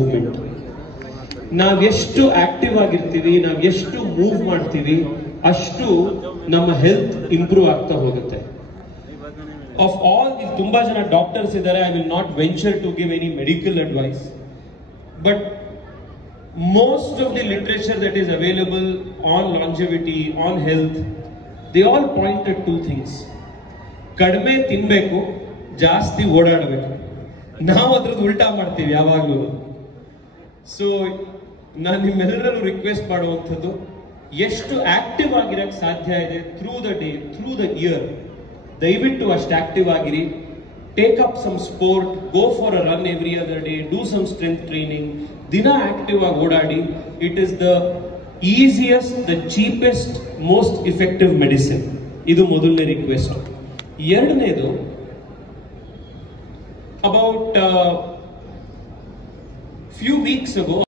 Movement. ನಾವೆಷ್ಟು active ಆಗಿರ್ತೀವಿ, ನಾವೆಷ್ಟು ಮೂವ್ ಮಾಡ್ತೀವಿ, ಅಷ್ಟು ನಮ್ಮ ಹೆಲ್ತ್ ಇಂಪ್ರೂವ್ ಆಗ್ತಾ ಹೋಗುತ್ತೆ. ಆಫ್ ಆಲ್ ತುಂಬಾ ಜನ ಡಾಕ್ಟರ್ಸ್ ಇದ್ದಾರೆ. I will not venture to give any medical advice, but most of the literature that is available on longevity, on health, they all point at two things. ಕಡಿಮೆ ತಿನ್ಬೇಕು, ಜಾಸ್ತಿ ಓಡಾಡಬೇಕು. ನಾವು ಅದ್ರದ್ದು ಉಲ್ಟಾ ಮಾಡ್ತೀವಿ ಯಾವಾಗಲೂ. ಸೊ ನಾನು ನಿಮ್ಮೆಲ್ಲರಲ್ಲೂ ರಿಕ್ವೆಸ್ಟ್ ಮಾಡುವಂಥದ್ದು, ಎಷ್ಟು ಆಕ್ಟಿವ್ ಆಗಿರಕ್ಕೆ ಸಾಧ್ಯ ಇದೆ through the day, through the year, ದಯವಿಟ್ಟು ಅಷ್ಟು ಆಕ್ಟಿವ್ ಆಗಿರಿ. Take up some sport, go for a run every other day, do some strength training. Dina active ಆಗಿ ಓಡಾಡಿ. It is the easiest, the cheapest, most effective medicine. ಇದು ಮೊದಲನೇ request. ಎರಡನೇದು, about few weeks ago